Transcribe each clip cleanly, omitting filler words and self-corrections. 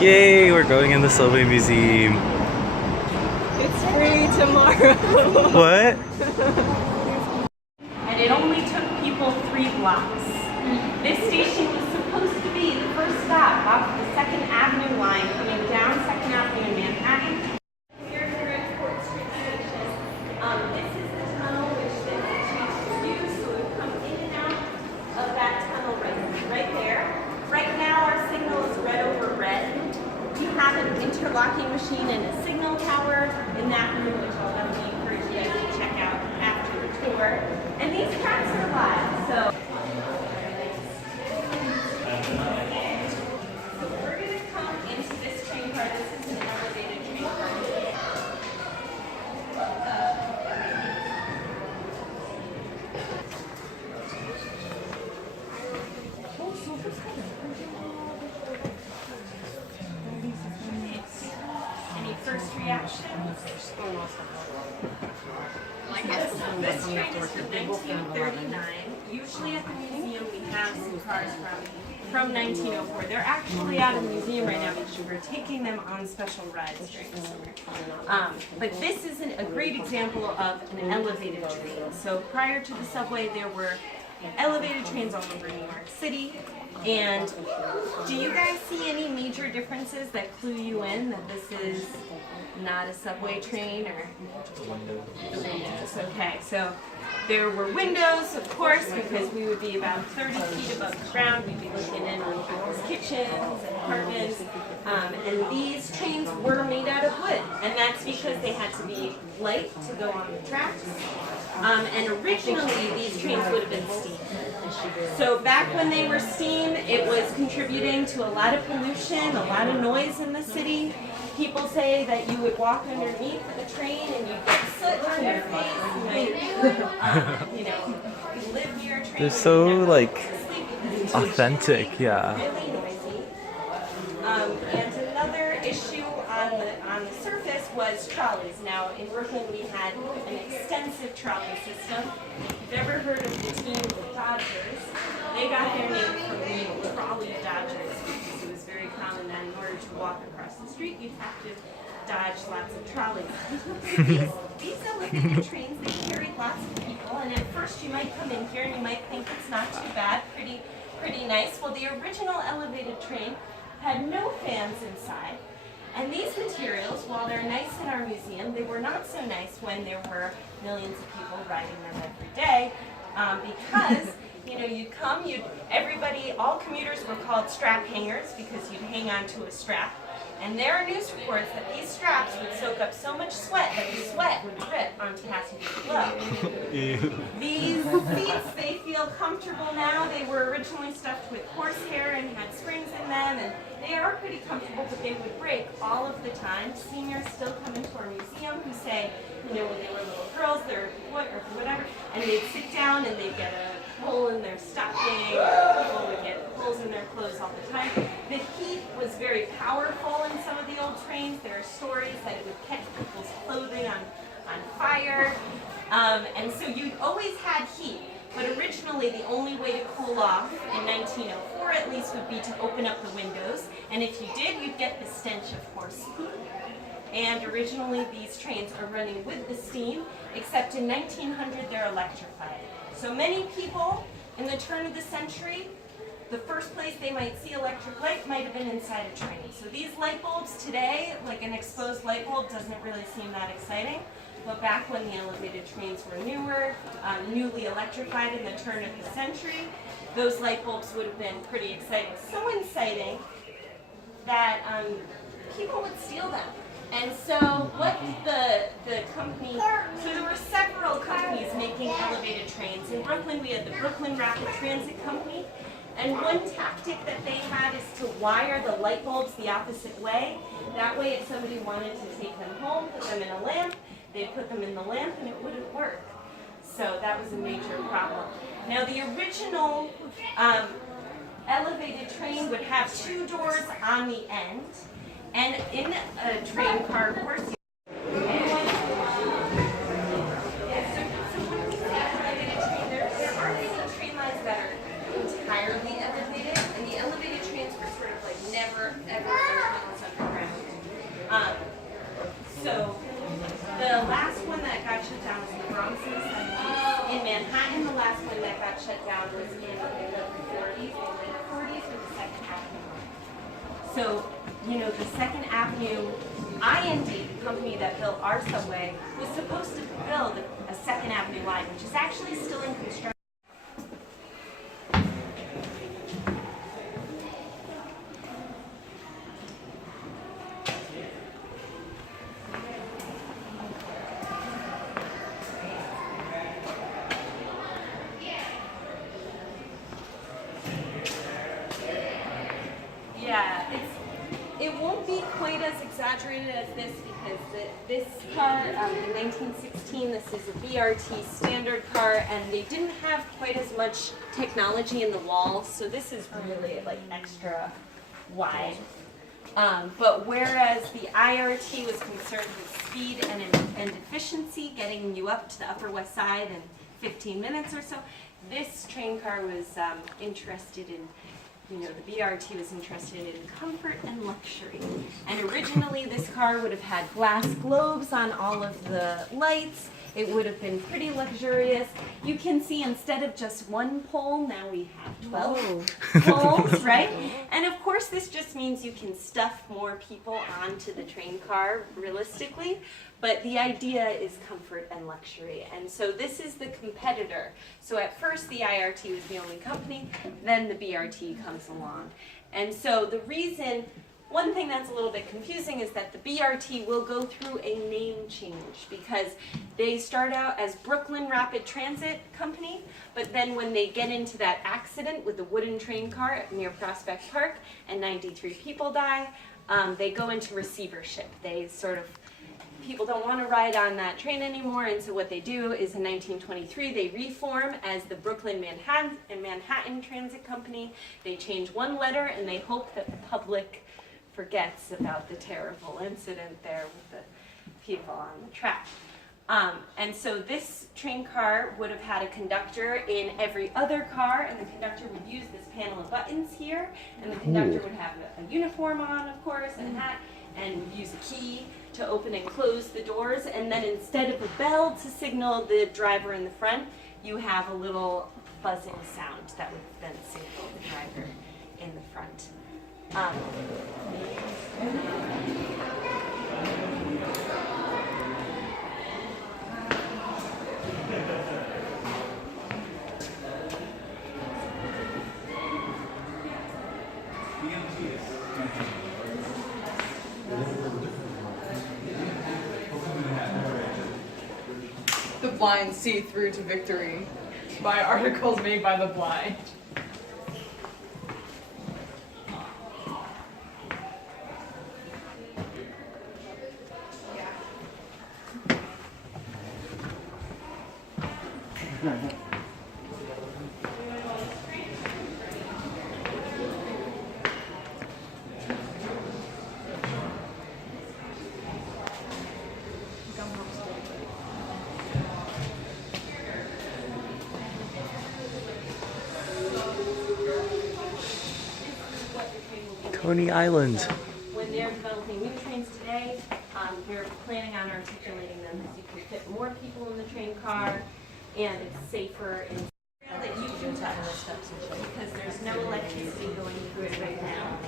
Yay, we're going in the subway museum. It's free tomorrow. What? And it only took people 3 blocks. This station was supposed to be the first stop off the 2nd Avenue line coming down 2nd Avenue in Manhattan. Here's your Court Street station. This is the tunnel which the MTA use, so we come in and out of that tunnel right there. Right now our signal is red over red. We have an interlocking machine and a signal tower in that room, which I'll definitely encourage you guys to check out after the tour. And these tracks are live, so we're going to come into this train car. This is an elevated train car. Any first reactions? This train is from 1939. Usually at the museum we have some cars from 1904. They're actually out of the museum right now because we're taking them on special rides during the summer. But this is a great example of an elevated train. So prior to the subway there were elevated trains all over New York City. And do you guys see any major differences that clue you in that this is not a subway train or the windows? Okay, so there were windows, of course, because we would be about 30 feet above the ground. We'd be looking in on people's kitchens and apartments. And these trains were made out of wood, and that's because they had to be light to go on the tracks. And originally, these trains would have been steam. So back when they were steam, it was contributing to a lot of pollution, a lot of noise in the city. People say that you would walk underneath the train and you'd get soot on your face. You live near a train. They're so like authentic, yeah. Really noisy. And another issue on the surface was trolleys. Now in Brooklyn we had an extensive trolley system. If you've ever heard of the team the Dodgers, they got their name from the trolley Dodgers because it was very common that in order to walk across the street you'd have to dodge lots of trolleys. These elevated trains, they carried lots of people, and at first you might come in here and you might think it's not too bad, pretty nice. Well, the original elevated train had no fans inside. And these materials, while they're nice in our museum, they were not so nice when there were millions of people riding them every day, because all commuters were called strap hangers because you'd hang on to a strap. And there are news reports that these straps would soak up so much sweat that the sweat would drip onto passengers below. These seats, they feel comfortable now. They were originally stuffed with horsehair and had springs in them, and they are pretty comfortable, but they would break all of the time. Seniors still come into our museum who say, when they were little girls, or whatever, and they'd sit down and they'd get a hole in their stocking, or people would get holes in their clothes all the time. The heat was very powerful in some of the old trains. There are stories that it would catch people's clothing on fire. And so you always had heat. But originally, the only way to cool off, in 1904 at least, would be to open up the windows. And if you did, you'd get the stench of horse poop. And originally, these trains are running with the steam, except in 1900, they're electrified. So many people, in the turn of the century, the first place they might see electric light might have been inside a train. So these light bulbs today, like an exposed light bulb, doesn't really seem that exciting. But back when the elevated trains were newer, newly electrified in the turn of the century, those light bulbs would have been pretty exciting. So exciting that people would steal them. And so what the company, so there were several companies making elevated trains. In Brooklyn, we had the Brooklyn Rapid Transit Company. And one tactic that they had is to wire the light bulbs the opposite way. That way, if somebody wanted to take them home, put them in a lamp, they'd put them in the lamp and it wouldn't work. So that was a major problem. Now the original elevated train would have 2 doors on the end. And in a train car, of course, entirely elevated, and the elevated trains were sort of like never ever So, you know, the Second Avenue IND, the company that built our subway, was supposed to build a Second Avenue line, which is actually still in construction. Yeah, it won't be quite as exaggerated as this because this car, in 1916, this is a BRT standard car, and they didn't have quite as much technology in the walls, so this is really like extra wide. But whereas the IRT was concerned with speed and efficiency, getting you up to the Upper West Side in 15 minutes or so, this train car was interested in, you know, the BRT was interested in comfort and luxury. And originally this car would have had glass globes on all of the lights. It would have been pretty luxurious. You can see instead of just one pole, now we have 12 poles, right? And of course this just means you can stuff more people onto the train car realistically. But the idea is comfort and luxury. And so this is the competitor. So at first the IRT was the only company, then the BRT comes along. And so the reason, one thing that's a little bit confusing is that the BRT will go through a name change because they start out as Brooklyn Rapid Transit Company, but then when they get into that accident with the wooden train car near Prospect Park and 93 people die, they go into receivership. They sort of, people don't want to ride on that train anymore, and so what they do is in 1923 they reform as the Brooklyn Manhattan Transit Company. They change one letter and they hope that the public forgets about the terrible incident there with the people on the track. And so this train car would have had a conductor in every other car, and the conductor would use this panel of buttons here, and the conductor would have a uniform on, of course, and a hat, and use a key to open and close the doors. And then instead of a bell to signal the driver in the front, you have a little buzzing sound that would then signal the driver in the front. The blind see through to victory by articles made by the blind. Coney Island. When they're developing new trains today, they're planning on articulating them so you can fit more people in the train car, and it's safer and that you can touch because there's no electricity going through it right now.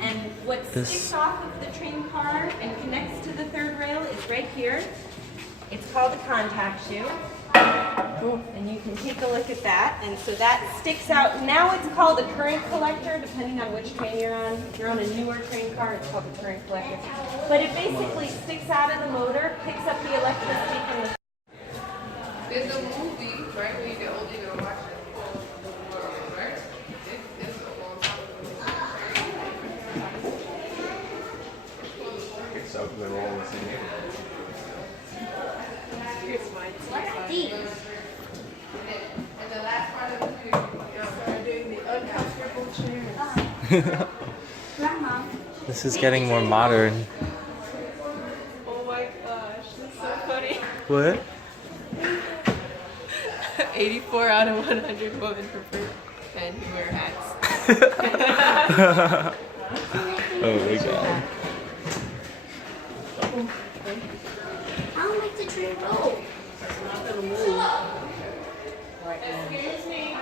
And what sticks off of the train car and connects to the third rail is right here. It's called a contact shoe. And you can take a look at that. And so that sticks out. Now it's called a current collector, depending on which train you're on. If you're on a newer train car, it's called a current collector. But it basically sticks out of the motor, picks up the electricity from the... There's a movie, right, when you get older, you're gonna watch it, called The World, right? It's a long time ago. It's so they're all the same name. Here's mine. And the last part of the movie, We're doing the uncomfortable chairs. Grandma. This is getting more modern. Oh my gosh, that's so funny. What? 84 out of 100 women prefer men who wear hats. Oh my god. I'll make the train roll. Excuse me.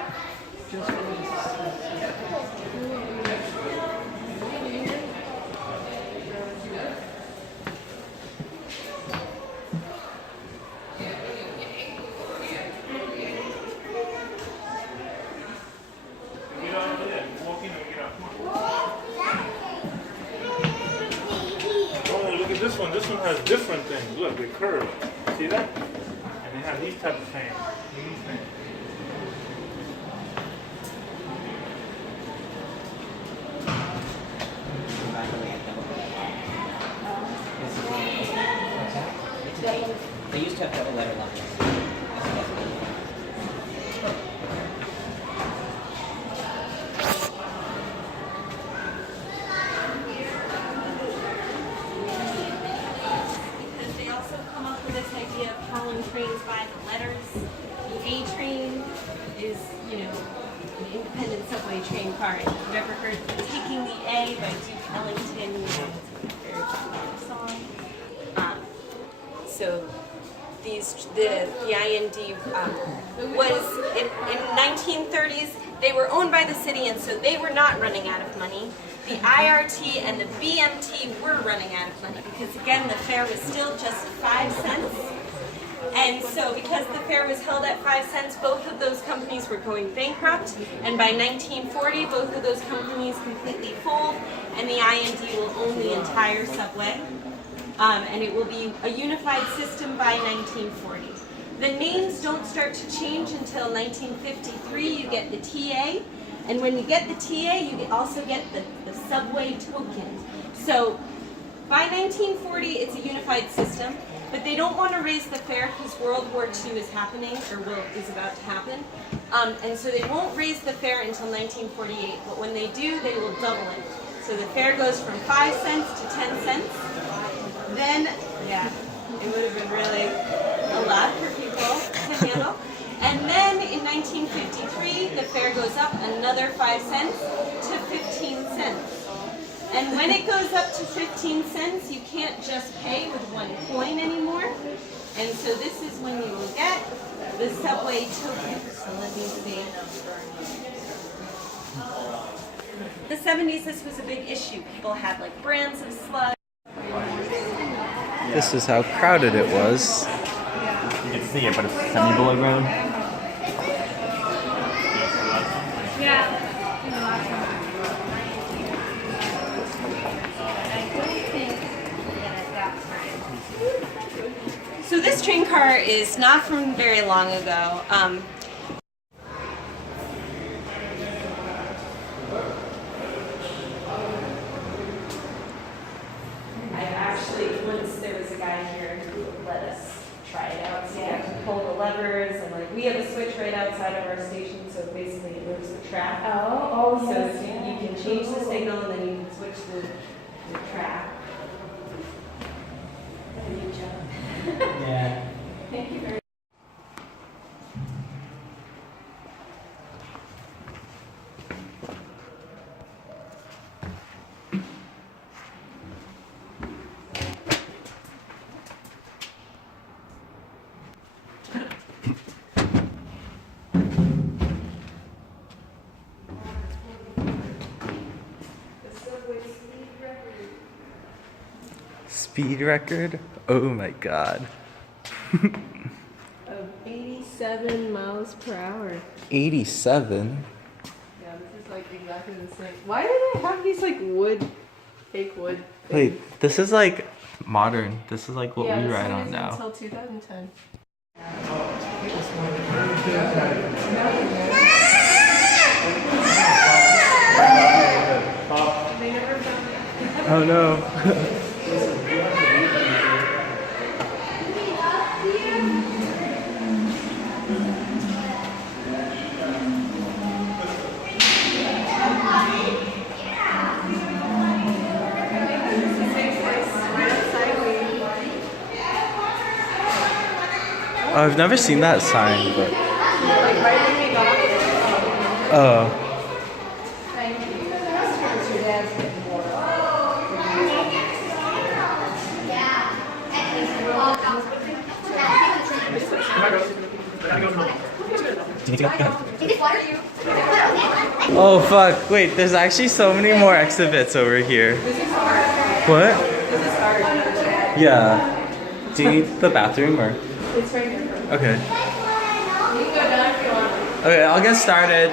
this one has different things. Look, they curve. See that? And they have these type of fans. These fans. They used to have double letter lines. Because they also come up with this idea of calling trains by the letters. The A train is, you know, an independent subway train car. If you've ever heard Taking the A by Duke Ellington, you know, it's a very popular song. So the IND was in 1930s. They were owned by the city, and so they were not running out of money. The IRT and the BMT were running out of money because, again, the fare was still just 5 cents. And so because the fare was held at 5 cents, both of those companies were going bankrupt. And by 1940, both of those companies completely fold, and the IND will own the entire subway. And it will be a unified system by 1940. The names don't start to change until 1953. You get the TA, and when you get the TA, you also get the subway token. So by 1940, it's a unified system, but they don't want to raise the fare because World War II is happening, or is about to happen. And so they won't raise the fare until 1948, but when they do, they will double it. So the fare goes from 5 cents to 10 cents. Then, yeah, it would have been really a lot for people to handle. And then in 1953, the fare goes up another 5 cents to 15 cents. And when it goes up to 15 cents, you can't just pay with 1 coin anymore. And so this is when you will get the subway token. So let me see. In the 70s, this was a big issue. People had like brands of slugs. This is how crowded it was. You can see it, but it's semi-below ground. So this train car is not from very long ago. Once there was a guy here who let us try it out. So you have to pull the levers, and like we have a switch right outside of our station, so basically it moves the track. So you can change the signal, and then you can switch the track. Good job. Yeah. Thank you very much. Speed record? Oh my god. Of 87 miles per hour. 87? Yeah, this is like exactly the same. Why do they have these like fake wood things? Wait, this is like modern. This is like what we ride on now. Until 2010. Oh no. I've never seen that sign, but. Oh. Oh fuck, wait, there's actually so many more exhibits over here. What? Yeah. Do you need the bathroom or? It's right here. Okay. You can go down if you want. Okay, I'll get started.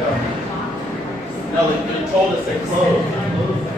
No, they told us they closed.